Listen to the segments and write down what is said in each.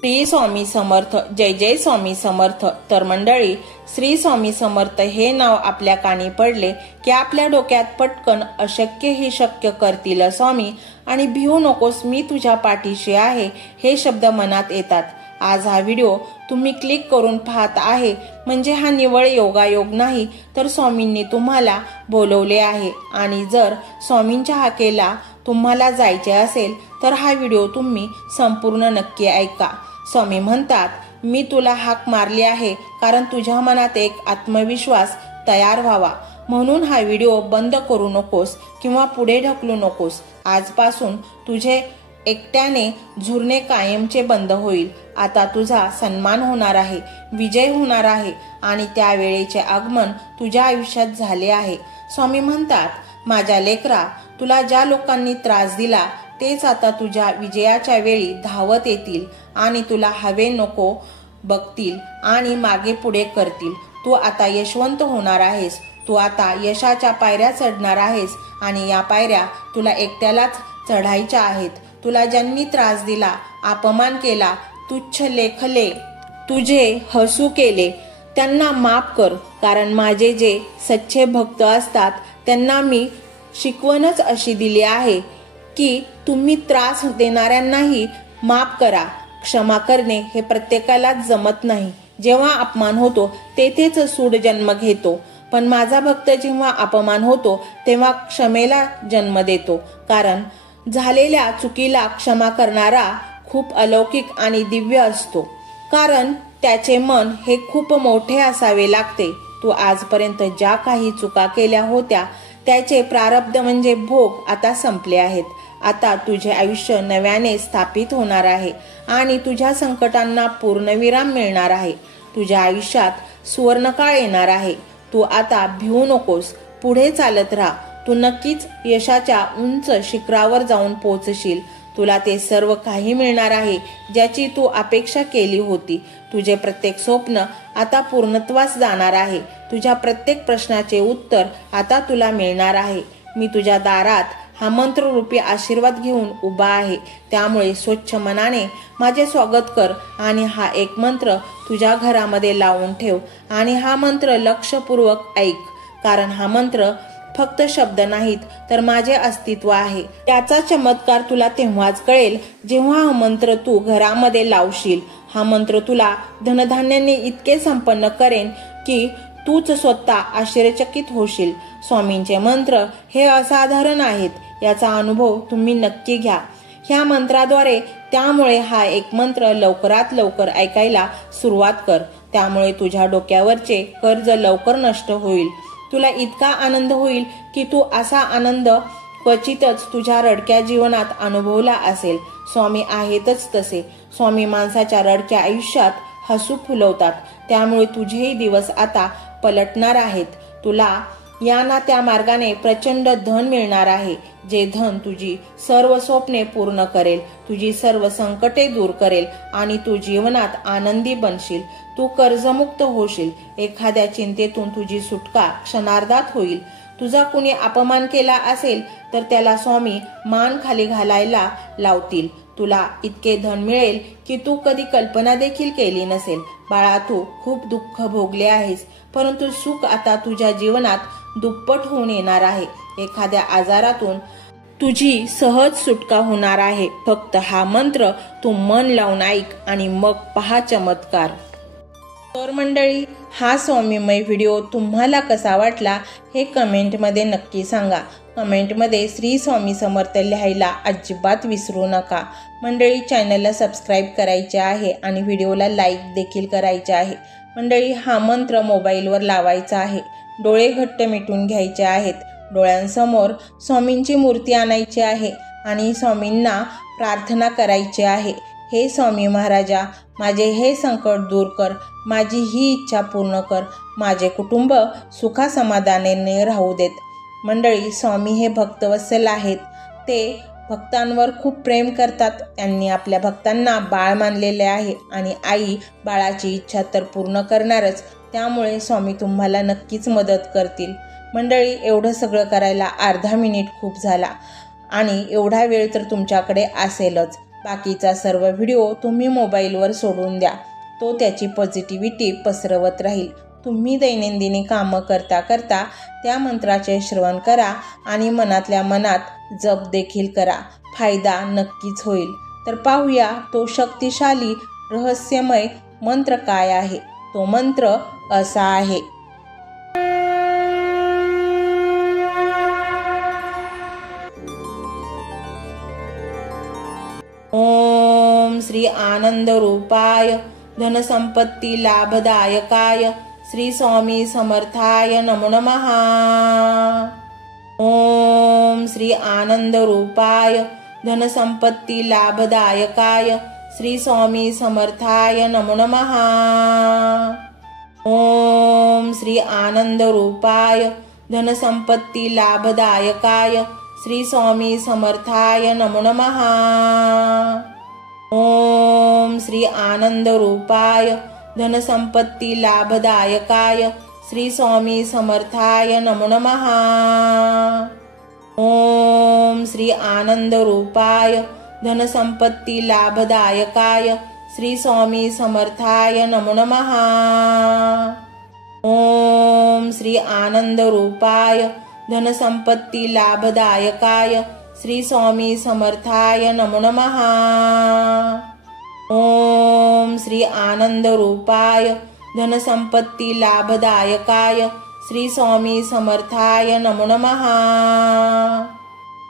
श्री स्वामी समर्थ. जय जय स्वामी समर्थ. तर मंडळी, श्री स्वामी समर्थ हे नाव आपल्या कानी पडले की आपल्या डोक्यात पटकन अशक्य ही शक्य करतील स्वामी आणि भिवू नकोस, मी तुझ्या पाठीशी आहे हे शब्द मनात येतात. आज हा व्हिडिओ तुम्ही क्लिक करून पाहत आहे म्हणजे हा निवळ योगायोग नाही, तर स्वामींनी तुम्हाला बोलवले आहे. आणि जर स्वामींच्या हाकेला तुम्हाला जायचे असेल तर हा व्हिडिओ तुम्ही संपूर्ण नक्की ऐका. स्वामी म्हणतात, मी तुला हाक मारली आहे कारण तुझ्या मनात एक आत्मविश्वास तयार व्हावा, म्हणून हा व्हिडिओ बंद करू नकोस किंवा पुढे ढकलू नकोस. आजपासून तुझे एकट्याने झुरणे कायमचे बंद होईल. आता तुझा सन्मान होणार आहे, विजय होणार आहे आणि त्या वेळेचे आगमन तुझ्या आयुष्यात झाले आहे. स्वामी म्हणतात, माझ्या लेकरा, तुला ज्या लोकांनी त्रास दिला तेच आता तुझ्या विजयाच्या वेळी धावत येतील आणि तुला हवे नको बघतील आणि मागे पुढे करतील. तू आता यशवंत होणार आहेस. तू आता यशाच्या पायऱ्या चढणार आहेस आणि या पायऱ्या तुला एकट्यालाच चढायच्या आहेत. तुला ज्यांनी त्रास दिला, अपमान केला, तुच्छ लेखले, तुझे हसू केले, त्यांना माफ कर. कारण माझे जे सच्चे भक्त असतात त्यांना मी शिकवणच अशी दिली आहे की तुम्ही त्रास देणाऱ्यांनाही माफ करा. क्षमा करणे हे प्रत्येकालाच जमत नाही. जेव्हा अपमान होतो तेथेच सूड जन्म घेतो, पण माझा भक्त जेव्हा अपमान होतो तेव्हा क्षमेला जन्म देतो. कारण झालेल्या चुकीला क्षमा करणारा खूप अलौकिक आणि दिव्य असतो, कारण त्याचे मन हे खूप मोठे असावे लागते. तू आजपर्यंत ज्या काही चुका केल्या होत्या त्याचे प्रारब्ध म्हणजे भोग आता संपले आहेत. आता तुझे आयुष्य नव्याने स्थापित होणार आहे आणि तुझ्या संकटांना पूर्णविराम मिळणार आहे. तुझ्या आयुष्यात सुवर्णकाळ येणार आहे. तू आता भिवू नकोस, पुढे चालत राहा. तू नक्कीच यशाच्या उंच शिखरावर जाऊन पोहोचशील. तुला ते सर्व काही मिळणार आहे ज्याची तू अपेक्षा केली होती. तुझे प्रत्येक स्वप्न आता पूर्णत्वास जाणार आहे. तुझ्या प्रत्येक प्रश्नाचे उत्तर आता तुला मिळणार आहे. मी तुझ्या दारात हा मंत्ररूपी आशीर्वाद घेऊन उभा आहे, त्यामुळे स्वच्छ मनाने माझे स्वागत कर आणि हा एक मंत्र तुझ्या घरामध्ये लावून ठेव आणि हा मंत्र लक्षपूर्वक ऐक. कारण हा मंत्र फक्त शब्द नाहीत तर माझे अस्तित्व आहे. त्याचा चमत्कार तुला तेव्हाच कळेल जेव्हा हा मंत्र तू घरामध्ये लावशील. हा मंत्र तुला धनधान्याने इतके संपन्न करेन की तूच स्वतः आश्चर्यचकित होशील. स्वामींचे मंत्र हे असाधारण आहेत याचा अनुभव तुम्ही नक्की घ्या. ह्या मंत्राद्वारे त्यामुळे हा एक मंत्र लवकरात लवकर ऐकायला सुरुवात कर. त्यामुळे तुझ्या डोक्यावरचे कर्ज लवकर नष्ट होईल. तुला इतका आनंद होईल की तू असा आनंद क्वचितच तुझ्या रडक्या जीवनात अनुभवला असेल. स्वामी आहेतच तसे. स्वामी माणसाच्या रडक्या आयुष्यात हसू फुलवतात. त्यामुळे तुझेही दिवस आता पलटणार आहेत. तुला या ना त्या मार्गाने प्रचंड धन मिळणार आहे, जे धन तुझी सर्व स्वप्ने पूर्ण करेल, तुझी सर्व संकटे दूर करेल आणि तू जीवनात आनंदी बनशील. तू कर्जमुक्त होशील. एखाद्या चिंतेतून तुझी सुटका क्षणार्धात होईल. तुझा कुणी अपमान केला असेल तर त्याला स्वामी मान खाली घालायला लावतील. तुला इतके धन मिळेल की तू कधी कल्पना देखील केली नसेल. बाळा, तू खूप दुःख भोगले आहेस, परंतु सुख आता तुझ्या जीवनात दुप्पट होऊन येणार आहे. एखाद्या आजारातून तुझी सहज सुटका होणार आहे. फक्त हा मंत्र तू मन लावून ऐक आणि मग पहा चमत्कार. तर मंडळी, हा स्वामीमय व्हिडिओ तुम्हाला कसा वाटला हे कमेंटमध्ये नक्की सांगा. कमेंटमध्ये श्री स्वामी समर्थ लिहायला अजिबात विसरू नका. मंडळी, चॅनलला सबस्क्राईब करायचे आहे आणि व्हिडिओला लाईक देखील करायचे आहे. मंडळी, हा मंत्र मोबाईलवर लावायचा आहे. डोळे घट्ट मिटून घ्यायचे आहेत. डोळ्यांसमोर स्वामींची मूर्ती आणायची आहे आणि स्वामींना प्रार्थना करायची आहे. हे स्वामी महाराजा, माझे हे संकट दूर कर, माझी ही इच्छा पूर्ण कर, माझे कुटुंब सुखासमाधानाने राहू देत. मंडळी, स्वामी हे भक्तवत्सल आहेत. ते भक्तांवर खूप प्रेम करतात. त्यांनी आपल्या भक्तांना बाळ मानलेले आहे आणि आई बाळाची इच्छा तर पूर्ण करणारच. त्यामुळे स्वामी तुम्हाला नक्कीच मदत करतील. मंडळी, एवढं सगळं करायला अर्धा मिनिट खूप झाला आणि एवढा वेळ तर तुमच्याकडे असेलच. बाकीचा सर्व व्हिडिओ तुम्ही मोबाईलवर सोडून द्या, तो त्याची पॉझिटिव्हिटी पसरवत राहील. तुम्ही दैनंदिनी कामं करता करता त्या मंत्राचे श्रवण करा आणि मनातल्या मनात जप देखील करा. फायदा नक्कीच होईल. तर पाहूया तो शक्तिशाली रहस्यमय मंत्र काय आहे. तो मंत्र असा आहे. ओम श्री आनंद रूपाय धनसंपत्ती लाभदायकाय श्री स्वामी समर्थाय नमो नमः. ओम श्री आनंद रूपाय धनसंपत्ती लाभदायकाय श्री स्वामी समर्थाय नमो नमः. ओम श्री आनंद रूपाय धनसंपत्ती लाभदायकाय श्री स्वामी समर्थाय नमो नमः. ओम श्री आनंद रूपाय धनसंपत्ती लाभदायकाय श्री स्वामी समर्थाय नमो नमः. ओम श्री आनंद रूपाय धनसंपत्ती लाभदायकाय श्री स्वामी समर्थाय नमो नमः. ओम श्री आनंद रूपाय धनसंपत्ती लाभदायकाय श्री स्वामी समर्थाय नमो नमः. ओम श्री आनंद रूपाय धनसंपत्ती लाभदायकाय श्री स्वामी समर्थाय नमो नमः.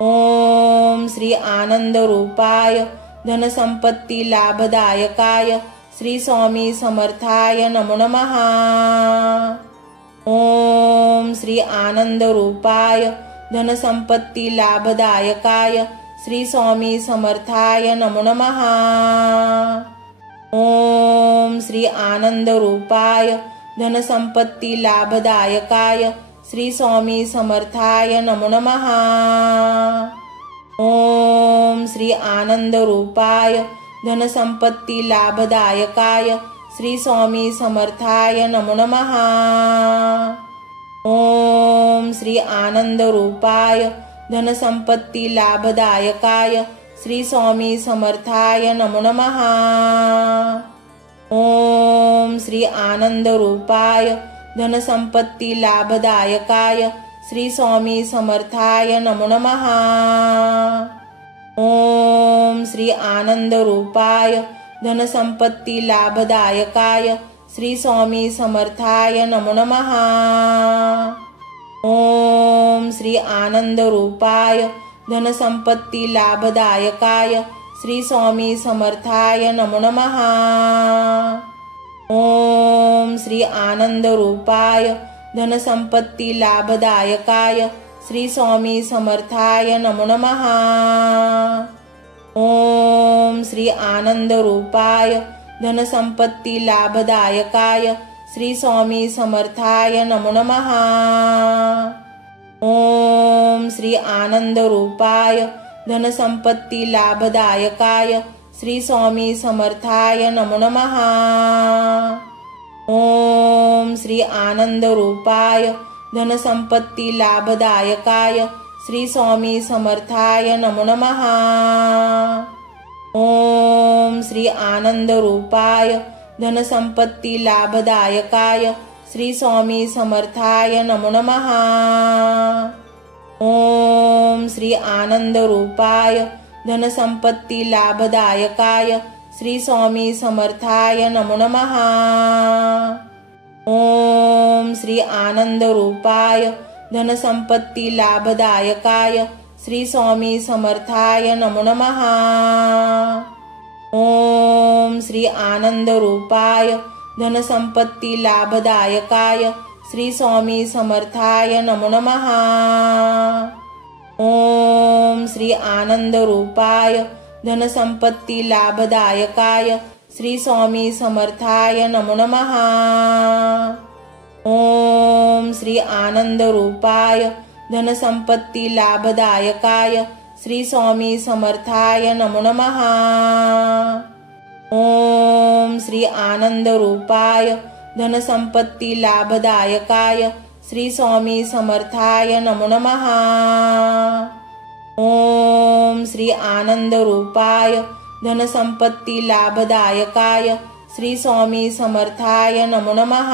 ओम श्री आनंद रूपाय धनसंपत्ती लाभदायकाय श्री स्वामी समर्थाय नमो नमः. ओम श्री आनंद रूपाय धनसंपत्ती लाभदायकाय श्री स्वामी समर्थाय नमो नमः. ओम श्री आनंद रूपाय धनसंपत्ती लाभदायकाय श्री स्वामी समर्थाय नमो नमः. ओम श्री आनंद रूपाय धनसंपत्ती लाभदायकाय श्री स्वामी समर्थाय नमो नमः. ओम श्री आनंद रूपाय धनसंपत्ती लाभदायकाय श्री स्वामी समर्थाय नमो नमः. ओम श्री आनंद रूपाय धनसंपत्ती लाभदायकाय श्री स्वामी समर्थाय नमो नमः. ओम श्री आनंद रूपाय धनसंपत्ती लाभदायकाय श्री स्वामी समर्थाय नमो नमः. ओम श्री आनंद रूपाय धनसंपत्ती लाभदायकाय श्री स्वामी समर्थाय नमो नमः. ओम श्री आनंद रूपाय धनसंपत्ती लाभदायकाय श्री स्वामी समर्थाय नमो नमः. ओम श्री आनंद रूपाय धनसंपत्ती लाभदायकाय श्री स्वामी समर्थाय नमो नमः. ओम श्री आनंद रूपाय धनसंपत्ती लाभदायकाय श्री स्वामी समर्थाय नमो नमः. ओम श्री आनंद रूपाय धनसंपत्ती लाभदायकाय श्री स्वामी समर्थाय नमो नमः. ओम श्री आनंद रूपाय धनसंपत्ती लाभदायकाय श्री स्वामी समर्थाय नमो नमः. ओम श्री आनंद रूपाय धनसंपत्ती लाभदायकाय श्री स्वामी समर्थाय नमो नमः. ओम श्री आनंद रूपाय धनसंपत्ती लाभदायकाय श्री स्वामी समर्थाय नमो नमः. ओम श्री आनंद रूपाय धनसंपत्ती लाभदायकाय श्री स्वामी समर्थाय नमो नमः. ओम श्री आनंद रूपाय धनसंपत्ती लाभदायकाय श्री स्वामी समर्थाय नमो नमः. ओम श्री आनंद रूपाय धनसंपत्ती लाभदायकाय श्री स्वामी समर्थाय नमो नमः. ओम श्री आनंद रूपाय धनसंपत्ती लाभदायकाय श्री स्वामी समर्थाय नमो नमः. ओम श्री आनंद रूपाय धनसंपत्ती लाभदायकाय श्री स्वामी समर्थाय नमो नमः।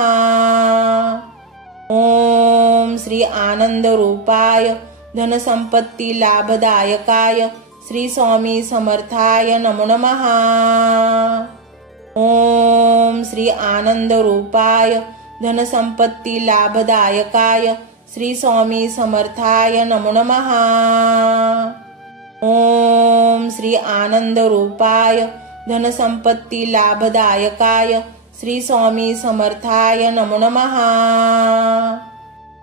ओम श्री आनंद रूपाय धनसंपत्ती लाभदायकाय श्री स्वामी समर्थाय नमो नमः। ओम श्री आनंद रूपाय धनसंपत्ती लाभदायकाय श्री स्वामी समर्थाय नमो नमः। ओम श्री आनंद रूपाय धनसंपत्ती लाभदायकाय श्री स्वामी समर्थाय नमो नमः।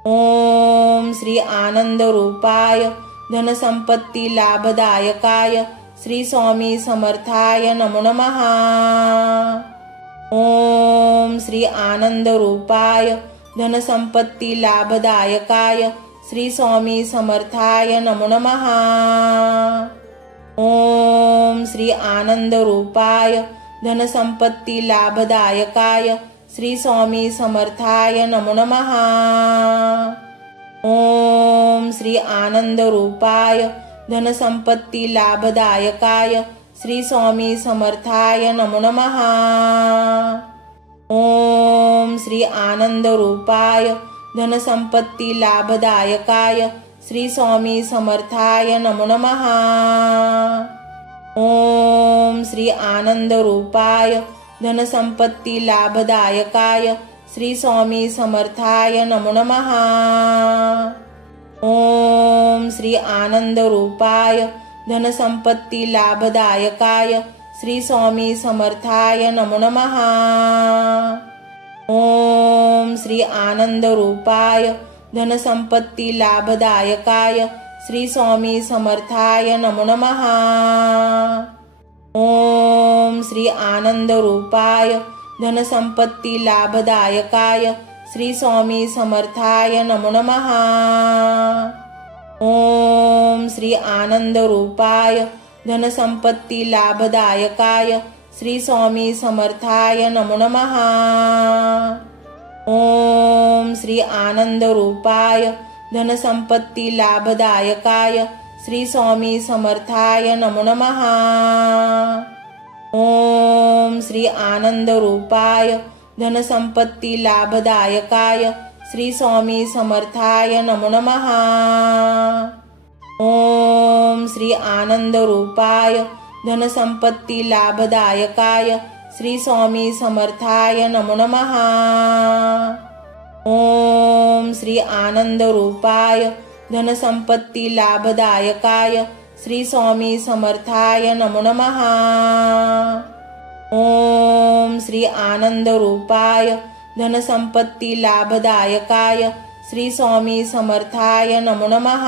ओम श्री आनंद रूपाय धनसंपत्ती लाभदायकाय श्री स्वामी समर्थाय नमो नमः। ओम श्री आनंद रूपाय धनसंपत्ती लाभदायकाय श्री स्वामी समर्थाय नमो नमः। ओम श्री आनंद रूपाय धनसंपत्ती लाभदायकाय श्री स्वामी समर्थाय नमो नमः। ओम श्री आनंद रूपाय धनसंपत्ती लाभदायकाय श्री स्वामी समर्थाय नमो नमः। ओम श्री आनंद रूपाय धनसंपत्ती लाभदायकाय श्री स्वामी समर्थाय नमो नमः। ओम श्री आनंद रूपाय धनसंपत्ती लाभदायकाय श्री स्वामी समर्थाय नमो नमः। ओम श्री आनंद रूपाय धनसंपत्ती लाभदायकाय श्री स्वामी समर्थाय नमो नमः। ओम श्री आनंद रूपाय धनसंपत्ती लाभदायकाय श्री स्वामी समर्थाय नमो नमः। ओम श्री आनंद रूपाय धनसंपत्ती लाभदायकाय श्री स्वामी समर्थाय नमो नमः। ओम श्री आनंद रूपाय धनसंपत्ती लाभदायकाय श्री स्वामी समर्थाय नमो नमः। ओम श्री आनंद रूपाय धनसंपत्ती लाभदायकाय श्री स्वामी समर्थाय नमो नमः। ओम श्री आनंद रूपाय धनसंपत्ती लाभदायकाय श्री स्वामी समर्थाय नमो नमः। ओम श्री आनंद रूपाय धनसंपत्ती लाभदायकाय श्री स्वामी समर्थाय नमो नमः। ओम श्री आनंद रूपाय धनसंपत्ती लाभदायकाय श्री स्वामी समर्थाय नमो नमः। ओम श्री आनंद रूपाय धनसंपत्ती लाभदायकाय श्री स्वामी समर्थाय नमो नमः।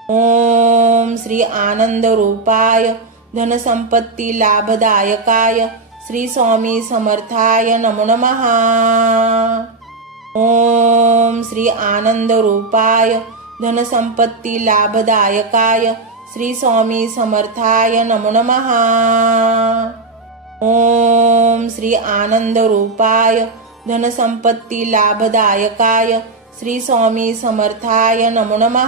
ओम श्री आनंद रूपाय धनसंपत्ती लाभदायकाय श्री स्वामी समर्थाय नमो नमः। ओम श्री आनंद रूपाय धनसंपत्ती लाभदायकाय श्री स्वामी समर्थाय नमो नमः। ओम श्री आनंद रूपाय धनसंपत्ती लाभदायकाय श्री स्वामी समर्थाय नमो नमः।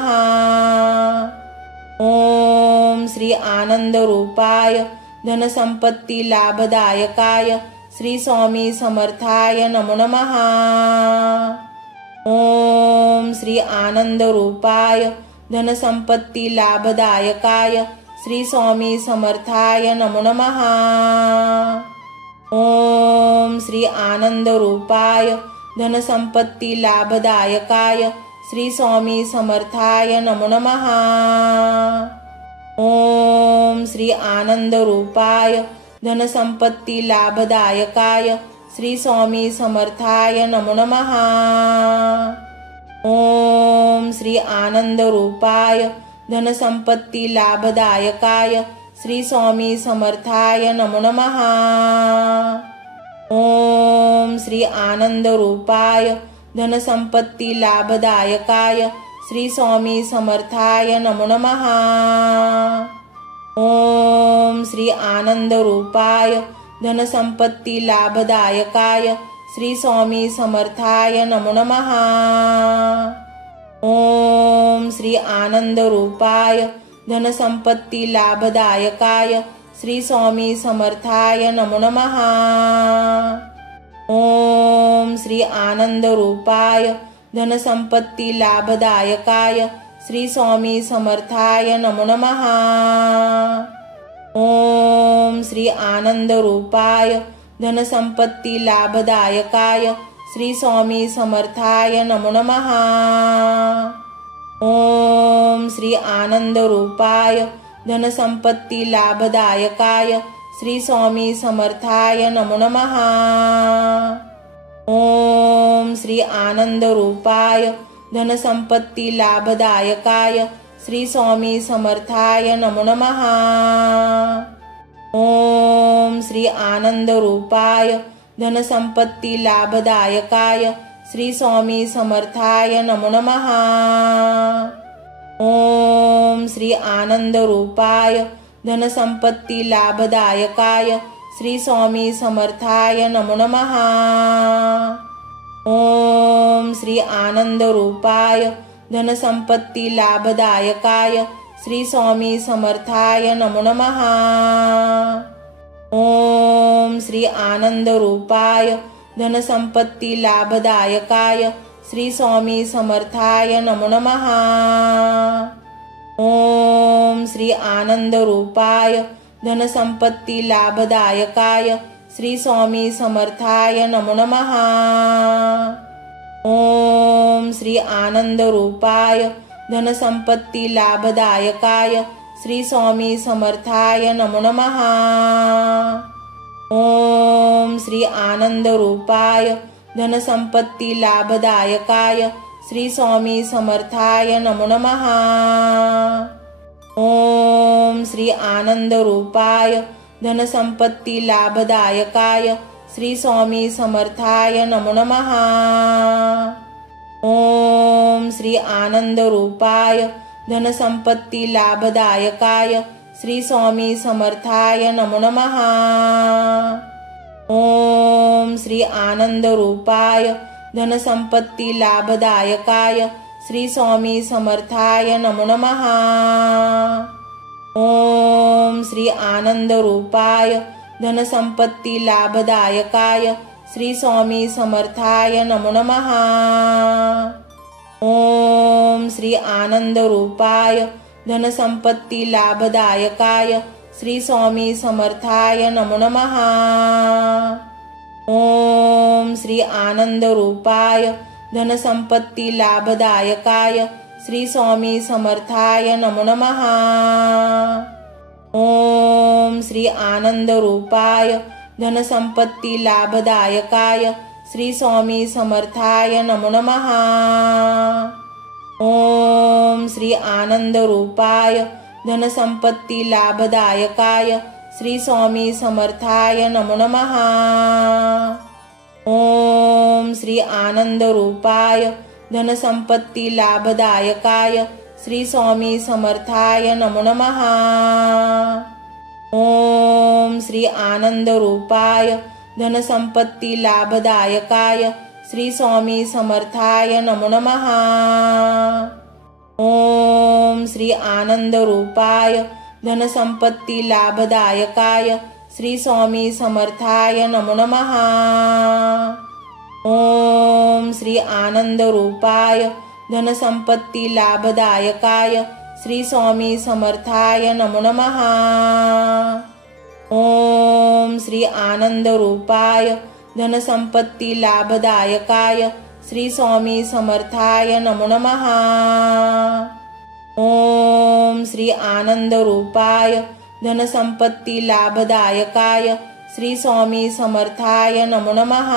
ओम श्री आनंद रूपाय धनसंपत्ती लाभदायकाय श्री स्वामी समर्थाय नमो नमः। ओम श्री आनंद रूपाय धनसंपत्ती लाभदायकाय श्री स्वामी समर्थाय नमो नमः। ओम श्री आनंद रूपाय धनसंपत्ती लाभदायकाय श्री स्वामी समर्थाय नमो नमः। ओम श्री आनंद रूपाय धनसंपत्ती लाभदायकाय श्री स्वामी समर्थाय नमो नमः। ओम श्री आनंद रूपाय धनसंपत्ती लाभदायकाय श्री स्वामी समर्थाय नमो नमः। ओम श्री आनंद रूपाय धनसंपत्ती लाभदायकाय श्री स्वामी समर्थाय नमो नमः। ओम श्री आनंद रूपाय धनसंपत्ती लाभदायकाय श्री स्वामी समर्थाय नमो नमः। ओम श्री आनंद रूपाय धनसंपत्ती लाभदायकाय श्री स्वामी समर्थाय नमो नमः। ओम श्री आनंद रूपाय धनसंपत्ती लाभदायकाय श्री स्वामी समर्थाय नमो नमः। ओम श्री आनंद रूपाय धनसंपत्ती लाभदायकाय श्री स्वामी समर्थाय नमो नमः। ओम श्री आनंद रूपाय धनसंपत्ती लाभदायकाय श्री स्वामी समर्थाय नमो नमः। ओम श्री आनंद रूपाय धनसंपत्ती लाभदायकाय श्री स्वामी समर्थाय नमो नमः। ओम श्री आनंद रूपाय धनसंपत्ती लाभदायकाय श्री स्वामी समर्थाय नमो नमः। ओम श्री आनंद रूपाय धनसंपत्ती लाभदायकाय श्री स्वामी समर्थाय नमो नमः। ओम श्री आनंद रूपाय धनसंपत्ती लाभदायकाय श्री स्वामी समर्थाय नमो नमः। ओम श्री आनंद रूपाय धनसंपत्ती लाभदायकाय श्री स्वामी समर्थाय नमो नमः। ओम श्री आनंद रूपाय धनसंपत्ती लाभदायकाय श्री स्वामी समर्थाय नमो नमः। ओम श्री आनंद रूपाय धनसंपत्ती लाभदायकाय श्री स्वामी समर्थाय नमो नमः। ओम श्री आनंद रूपाय धनसंपत्ती लाभदायकाय श्री स्वामी समर्थाय नमो नमः। ओम श्री आनंद रूपाय धनसंपत्ती लाभदायकाय श्री स्वामी समर्थाय नमो नमः। ओम श्री आनंद रूपाय धनसंपत्ती लाभदायकाय श्री स्वामी समर्थाय नमो नमः। ओम श्री आनंद रूपाय धनसंपत्ती लाभदायकाय श्री स्वामी समर्थाय नमो नमः। ओम श्री आनंद रूपाय धनसंपत्ती लाभदायकाय श्री स्वामी समर्थाय नमो नमः। ओम श्री आनंद रूपाय धनसंपत्ती लाभदायकाय श्री स्वामी समर्थाय नमो नमः। ओम श्री आनंद रूपाय धनसंपत्ती लाभदायकाय श्री स्वामी समर्थाय नमो नमः। ओम श्री आनंद रूपाय धनसंपत्ती लाभदायकाय श्री स्वामी समर्थाय नमो नमः। ओम श्री आनंद रूपाय धनसंपत्ती लाभदायकाय श्री स्वामी समर्थाय नमो नमः। ओम श्री आनंद रूपाय धनसंपत्ती लाभदायकाय श्री स्वामी समर्थाय नमो नमः। ओम श्री आनंद रूपाय धनसंपत्ती लाभदायकाय श्री स्वामी समर्थाय नमो नमः। ओम श्री आनंद रूपाय धनसंपत्ती लाभदायकाय श्री स्वामी समर्थाय नमो नमः। ओम श्री आनंद रूपाय धनसंपत्ती लाभदायकाय श्री स्वामी समर्थाय नमो नमः। ओम श्री आनंद रूपाय धनसंपत्ती लाभदायकाय श्री स्वामी समर्थाय नमो नमः। ओम श्री आनंद रूपाय धनसंपत्ती लाभदायकाय श्री स्वामी समर्थाय नमो नमः।